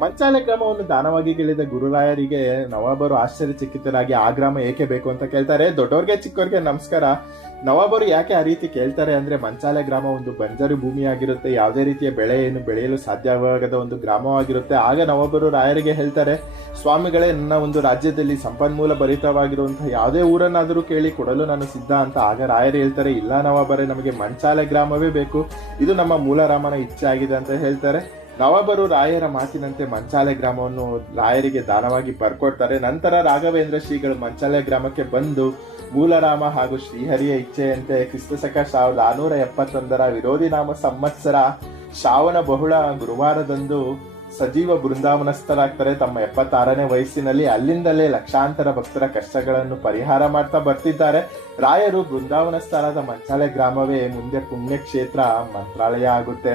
ಮಂಚಾಲೆ ಗ್ರಾಮವನ್ನು ದಾನವಾಗಿ ಕೇಳಿದ ಗುರುರಾಯರಿಗೆ ನವಾಬರು ಆಶ್ಚರ್ಯಚಕಿತರಾಗಿ ಆ ಗ್ರಾಮ ಏಕೆ ಬೇಕು ಅಂತ ಕೇಳ್ತಾರೆ. ದೊಡ್ಡವ್ರಿಗೆ ಚಿಕ್ಕವ್ರಿಗೆ ನಮಸ್ಕಾರ. ನವಾಬರು ಯಾಕೆ ಆ ರೀತಿ ಕೇಳ್ತಾರೆ ಅಂದ್ರೆ, ಮಂಚಾಲೆ ಗ್ರಾಮ ಒಂದು ಬಂಜರು ಭೂಮಿಯಾಗಿರುತ್ತೆ, ಯಾವುದೇ ರೀತಿಯ ಬೆಳೆಯನ್ನು ಬೆಳೆಯಲು ಸಾಧ್ಯವಾಗದ ಒಂದು ಗ್ರಾಮವಾಗಿರುತ್ತೆ. ಆಗ ನವಾಬರು ರಾಯರಿಗೆ ಹೇಳ್ತಾರೆ, ಸ್ವಾಮಿಗಳೇ, ನನ್ನ ಒಂದು ರಾಜ್ಯದಲ್ಲಿ ಸಂಪನ್ಮೂಲ ಭರಿತವಾಗಿರುವಂತಹ ಯಾವುದೇ ಊರನ್ನಾದರೂ ಕೇಳಿ ಕೊಡಲು ನಾನು ಸಿದ್ಧ ಅಂತ. ಆಗ ರಾಯರು ಹೇಳ್ತಾರೆ, ಇಲ್ಲ ನವಾಬರೇ, ನಮಗೆ ಮಂಚಾಲೆ ಗ್ರಾಮವೇ ಬೇಕು, ಇದು ನಮ್ಮ ಮೂಲರಾಮನ ಇಚ್ಛೆ ಆಗಿದೆ ಅಂತ ಹೇಳ್ತಾರೆ. ನವಾಬರು ರಾಯರ ಮಾತಿನಂತೆ ಮಂಚಾಲೆ ಗ್ರಾಮವನ್ನು ರಾಯರಿಗೆ ದಾನವಾಗಿ ಬರ್ಕೊಡ್ತಾರೆ. ನಂತರ ರಾಘವೇಂದ್ರ ಶ್ರೀಗಳು ಮಂಚಾಲೆ ಗ್ರಾಮಕ್ಕೆ ಬಂದು ಮೂಲರಾಮ ಹಾಗೂ ಶ್ರೀಹರಿಯ ಇಚ್ಛೆಯಂತೆ ಕ್ರಿಸ್ತಶಕ 1671 ವಿರೋಧಿ ನಾಮ ಸಂವತ್ಸರ ಶ್ರಾವಣ ಬಹುಳ ಗುರುವಾರದಂದು ಸಜೀವ ಬೃಂದಾವನಸ್ಥರಾಗ್ತಾರೆ. ತಮ್ಮ 76ನೇ ವಯಸ್ಸಿನಲ್ಲಿ ಅಲ್ಲಿಂದಲೇ ಲಕ್ಷಾಂತರ ಭಕ್ತರ ಕಷ್ಟಗಳನ್ನು ಪರಿಹಾರ ಮಾಡ್ತಾ ಬರ್ತಿದ್ದಾರೆ. ರಾಯರು ಬೃಂದಾವನಸ್ಥರಾದ ಮಂಚಾಲೆ ಗ್ರಾಮವೇ ಮುಂದೆ ಪುಣ್ಯಕ್ಷೇತ್ರ ಮಂತ್ರಾಲಯ ಆಗುತ್ತೆ.